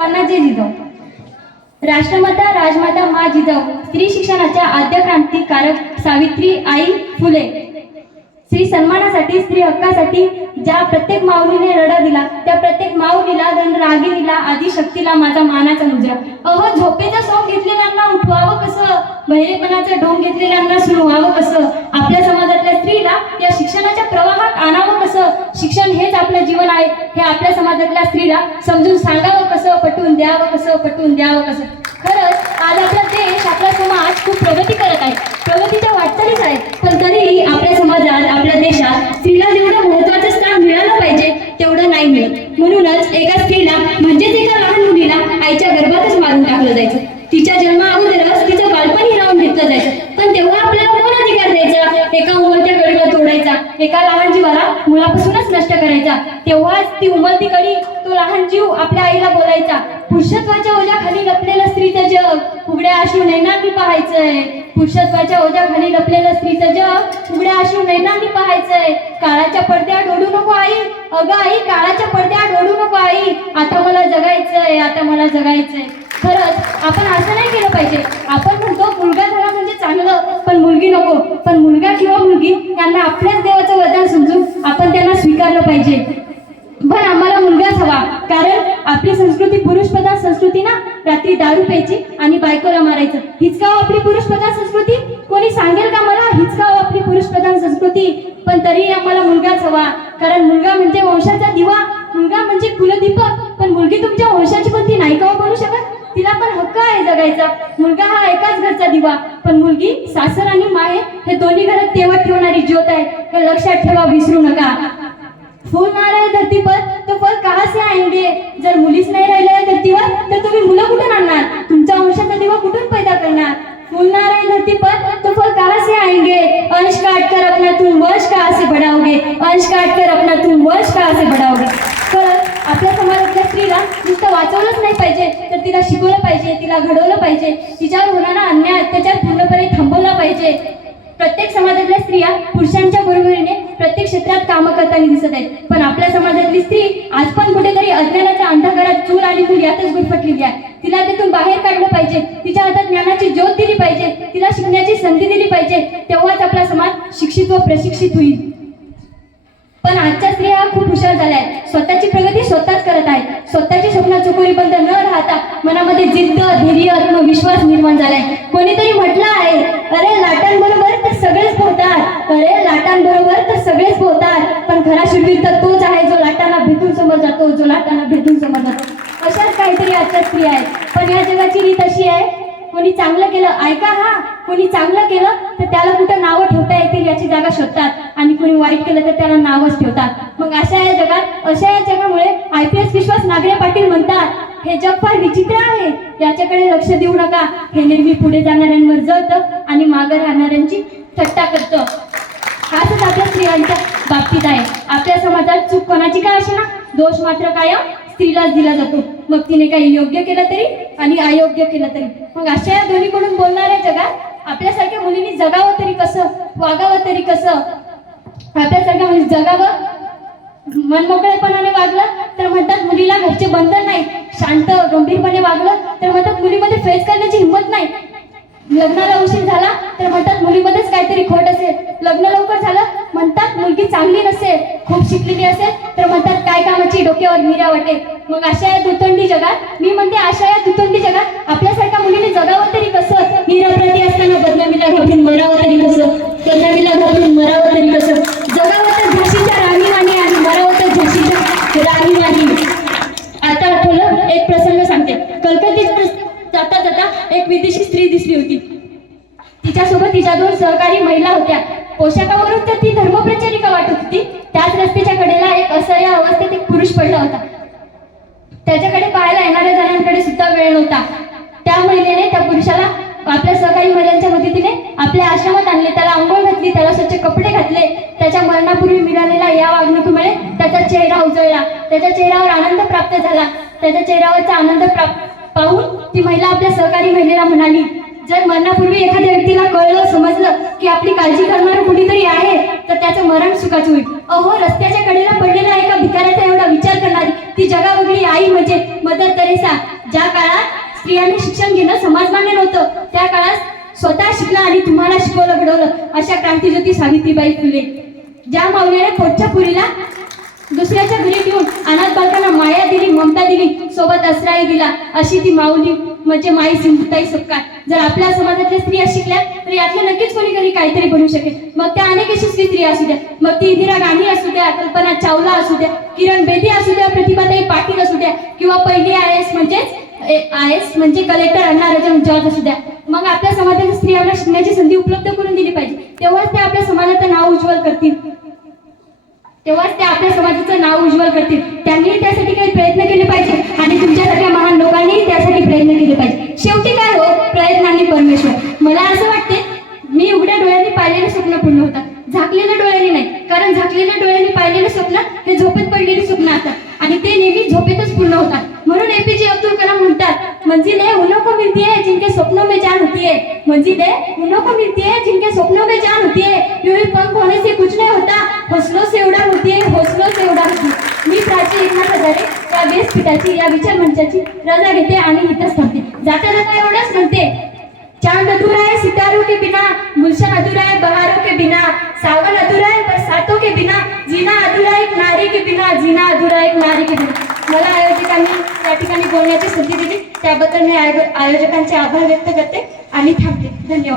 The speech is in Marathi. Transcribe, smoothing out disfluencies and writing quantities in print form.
जे जिजाऊ राष्ट्रमाता राजमाता मा जिजाऊ स्त्री शिक्षणाच्या आद्य क्रांतिकारक सावित्री आई फुले स्त्री सन्मानासाठी स्त्री हक्कासाठी ज्या प्रत्येक माऊलीने लढा दिला त्या प्रत्येक माऊलीला रागिणीला आदी शक्तीला माझा मानाचा मुजरा. झोपेचा सोंग घेतलेल्यांना उठवावं कसं, बहिरेपणाचं ढोंग घेतलेल्यांना सुनवावं कसं, आपल्या समाजातल्या स्त्रीला या शिक्षणाच्या प्रवाहात आणावं कसं, शिक्षण हेच आपलं जीवन आहे हे आपल्या समाजातल्या स्त्रीला समजून सांगावं कसं, पटवून द्यावं कसं, पटवून द्यावं कसं. खरंच आज आपला देश आपला समाज खूप प्रगती करत आहे, प्रगतीच्या वाटचालीच आहे, पण तरीही आपल्या समाजात आपल्या देशात स्त्रीला जेवढं महत्वाचं स्थान मिळालं पाहिजे तेवढं नाही मिळत. म्हणूनच एका स्त्रीला म्हणजेच एका लहान मुलीला आईच्या गर्भातच मारून टाकलं जायचं, तिच्या जन्मा अगोदरच तिचं बालपण हिरावून घेतलं जायचं. पण तेव्हा आपल्याला कोण अधिकार द्यायचा एका उमलत्या कळीला तोडायचा, एका लहान जीवाला मुळापासूनच नष्ट करायचा. तेव्हाच ती उमलती कळी तो लहान जीव आपल्या आईला बोलायचा, पुरुषत्वाच्या ओझ्याखाली लपलेलं स्त्रीचं जग उघड्या अश्रू नैनांनी पाहायचंय, पुरुषत्वाच्या ओझ्याखाली लपलेलं स्त्रीचं जग उघड्या अश्रू नैनांनी पाहायचंय. काळाच्या पडद्यात ओढू नको आई, अगं आई काळाच्या पडद्यात ओढू नको आई, आता मला जगायचंय, आता मला जगायचंय. खरंच आपण असं नाही केलं पाहिजे. आपण म्हणतो मुलगा झाला म्हणजे चांगलं, पण मुलगी नको. पण मुलगा किंवा मुलगी यांना आपल्याच देवाचं वरदान समजून आपण त्यांना स्वीकारलं पाहिजे. पण आम्हाला मुलगाच हवा, कारण आपली संस्कृती पुरुषप्रधान संस्कृती ना. रात्री दारू प्यायची आणि बायकोला मारायचं, हीच का आपली पुरुषप्रधान संस्कृती? कोणी सांगेल का मला हीच का आपली पुरुषप्रधान संस्कृती? पण तरीही आम्हाला मुलगाच हवा, कारण मुलगा म्हणजे वंशाचा दिवा, मुलगा म्हणजे कुलदीपक. पण मुलगी तुमच्या वंशाची पण ती नाही का बनू शकत? तिला पण हक्क आहे जगायचा. मुलगा हा एकाच घरचा दिवा, पण मुलगी सासर आणि माहेर हे दोन्ही घरात तेवत ठेवणारी ज्योत आहे, हे लक्षात ठेवा, विसरू नका. फूल ना रहे धरती पर तो फल कहाँ से आएंगे? जर मुलीच नाही राहिल्या या धरतीवर तर तुम्ही मुलं कुठून आणणार? तुमच्या वंशाचा दिवा कुठून पैदा करणार? फूल ना रहे धरती पर तो फल कहाँ से आएंगे? अंश काट कर अपना तुम वंश कहाँ से बढ़ाओगे? अंश काट कर अपना तुम वंश कहाँ से बढ़ाओगे? खरंच आपल्या समाजातल्या स्त्रीला नुसतं वाचवलंच नाही पाहिजे, तर तिला शिकवलं पाहिजे, तिला घडवलं पाहिजे, तिच्यावर होणारा अन्याय अत्याचार पूर्णपणे थांबवला पाहिजे. प्रत्येक समाजातल्या स्त्रिया पुरुषांच्या बरोबरीने प्रत्येक क्षेत्रात कामं करताना दिसत आहेत, पण आपल्या समाजातली स्त्री आज पण कुठेतरी अज्ञानाच्या अंधकारात चूल आणि मूल यातच गुरफटलेली आहे. तिला तिथून बाहेर काढलं पाहिजे, तिच्या हातात ज्ञानाची ज्योत दिली पाहिजे, तिला शिकण्याची संधी दिली पाहिजे, तेव्हाच आपला समाज शिक्षित व प्रशिक्षित होईल. पण आजच्या स्त्रिया खूप हुशार झाल्या आहेत, स्वतःची प्रगती स्वतःच करत आहेत, स्वतःची स्वप्न चुकोरीबद्ध न राहता मनामध्ये जिद्द, धैर्य, आत्मविश्वास निर्माण झालाय. कोणीतरी म्हटलं आहे, अरे लाटांबरोबर तर सगळेच पोहतात, अरे लाटांबरोबर तर सगळेच पोहतात, पण खरा शूरवीर तर तोच आहे जो लाटांना भेटून समोर जातो, जो लाटांना भेटून समोर जातो. अशाच काहीतरी आजच्या स्त्रिया आहेत. पण या जगाची रीत अशी आहे, कोणी चांगलं केलं ऐका हा, कोणी चांगलं केलं तर त्याला कुठं नावं ठेवता येतील याची जागा शोधतात, आणि कोणी वाईट केलं तर त्याला नावच ठेवतात. मग अशा या जगामुळे IPS विश्वास नागरे पाटील म्हणतात, हे जग फार विचित्र आहे, याच्याकडे लक्ष देऊ नका, हे नेहमी पुढे जाणाऱ्यांवर जळतं आणि मागे राहणाऱ्यांची थट्टा करतं. असंच आपल्या स्त्रियांच्या बाबतीत आहे. आपल्या समाजात चूक कोणाची काय असे ना, दोष मात्र कायम स्त्रीलाच दिला जातो, मग तिने काही योग्य केलं तरी आणि अयोग्य केलं तरी. मग अशा या दोन्हीकडून बोलणाऱ्या जगात आपल्यासारख्या मुलींनी जगावं तरी कसं, वागावं तरी कसं? आपल्यासारख्या मुली जगावं मनमोकळेपणाने वागलं तर म्हणतात मुलीला घरचे बंधन नाही, शांत गंभीरपणे वागलं तर म्हणतात मुलीमध्ये फेस करण्याची हिंमत नाही, लग्नाला उशीर झाला तर म्हणतात मुलीमध्येच काहीतरी खोट असेल, लग्न लवकर झालं म्हणतात मुलगी चांगली नसेल, खूप शिकलेली असेल तर म्हणतात काय कामाची डोक्यावर मिऱ्या वाटेल. मग अशा या दुतंडी जगात, मी म्हणते अशा या दुतंडी जगात आपल्यासारख्या मुलीने जगावं तरी कसं? हीराप्रती असताना बदनामीला घालून मरावं तरी कसं? बदनामीला घालून मरावं तरी कसं? जगावं तर झाशीच्या राणीवाणी आणि मरावं तर झाशीच्या राणीवाणी. आता आठवलं एक प्रसंग सांगते. कलकत्त्यात जाता जाता एक विदेशी स्त्री दिसली होती, तिच्यासोबत तिच्या 2 सहकारी महिला होत्या. पोशाखावरून तर ती धर्मप्रचारिका वाटत होती. त्याच रस्त्याच्या कडेला एक असह्य अवस्थेत एक पुरुष पडला होता. त्याच्याकडे पाहायला येणाऱ्या जणांकडे सुद्धा वेळ नव्हता. त्या महिलेने त्या पुरुषाला आपल्या सहकारी महिलांच्या मदतीने आपल्या आश्रमात आणले, त्याला आंघोळ घातली, त्याला स्वच्छ कपडे घातले. त्याच्या मरणापूर्वी मिळालेल्या या वागणुकीमुळे त्याचा चेहरा उजळला, त्याच्या चेहऱ्यावर आनंद प्राप्त झाला. त्याच्या चेहऱ्यावरचा आनंद पाहून ती महिला आपल्या सहकारी महिलेला म्हणाली, जर मरणापूर्वी एखाद्या व्यक्तीला कळलं समजलं की आपली काळजी करणारं कुणीतरी आहे तर त्याचं मरण सुखाचं होईल. अहो, रस्त्याच्या कडेला पडलेल्या एका भिकाऱ्याचा एवढा विचार करणारी ती जगावेगळी आई म्हणजे मदर तेरेसा. ज्या काळात स्त्रियांनी शिक्षण घेणं समाजमान्य नव्हतं, त्या काळात स्वतः शिकला आणि तुम्हाला शिकवलं घडवलं अशा क्रांतीज्योती सावित्रीबाई फुले. ज्या माऊलीने पोटच्या पुरीला दुसऱ्याच्या घरी घेऊन अनाथ बालकांना माया दिली, ममता दिली, सोबत आश्रय दिला, अशी ती माऊली म्हणजे माई सिंधुताई सपकाळ. जर आपल्या समाजातल्या स्त्रिया शिकल्या तर यातल्या नक्कीच कोणी काहीतरी बनू शकेल. मग त्या अनेक यशस्वी स्त्रिया असू द्या, मग ती इंदिरा गांधी असू द्या, कल्पना चावला असू द्या, किरण बेदी असू द्या, प्रतिभाताई पाटील असू द्या, किंवा पहिली आय एस म्हणजे कलेक्टर अण्णा राजन जॉर्ज असू द्या. मग आपल्या समाजातील स्त्रियांना शिकण्याची संधी उपलब्ध करून दिली पाहिजे. तेव्हाच ते आपल्या समाजाचं नाव उज्ज्वल करतील. त्यांनी त्यासाठी काही प्रयत्न केले पाहिजे आणि तुमच्यासारख्या महान लोकांनी त्यासाठी प्रयत्न केले पाहिजे. शेवटी काय हो, प्रयत्नांनी परमेश्वर. मला असं वाटते, मी उघड्या डोळ्यांनी पाहिलेले स्वप्न पूर्ण होतात, झाकलेल्या डोळ्यांनी नाही. कारण झाकलेल्या डोळ्यांनी पाहिलेले स्वप्न हे झोपेत पडलेली स्वप्न असतात आणि ते नेहमी झोपेतच पूर्ण होतात. म्हणून एपीजे अब्दुल कलाम म्हणतात, मंजिलें उन्हों को मिलती है जिनके सपनों में जान होती है, मंजिलें उन्हों को मिलती है जिनके सपनों में जान होती है. यूं ही पंख होने से कुछ नहीं होता, हौसलों से उड़ान होती है, हौसलों से उड़ान होती है. मी प्राची एकनाथ हजारे या व्यासपीठाची या विचार मंचाची रजा घेते आणि इथंच थांबते. जाता जाता एवढंच म्हणते, चांद अधूरा है सितारों के बिना, गुलशन अधूरा है बहारों के बिना, सावन अधूरा है बरसातों के बिना, जीना अधूरा एक नारी के बिना, जीना अधूरा एक नारी के बिना. मला आयोजकांनी त्या ठिकाणी बोलण्याची संधी दिली त्याबद्दल मी आयोजकांचे आभार व्यक्त करते आणि थांबते. धन्यवाद.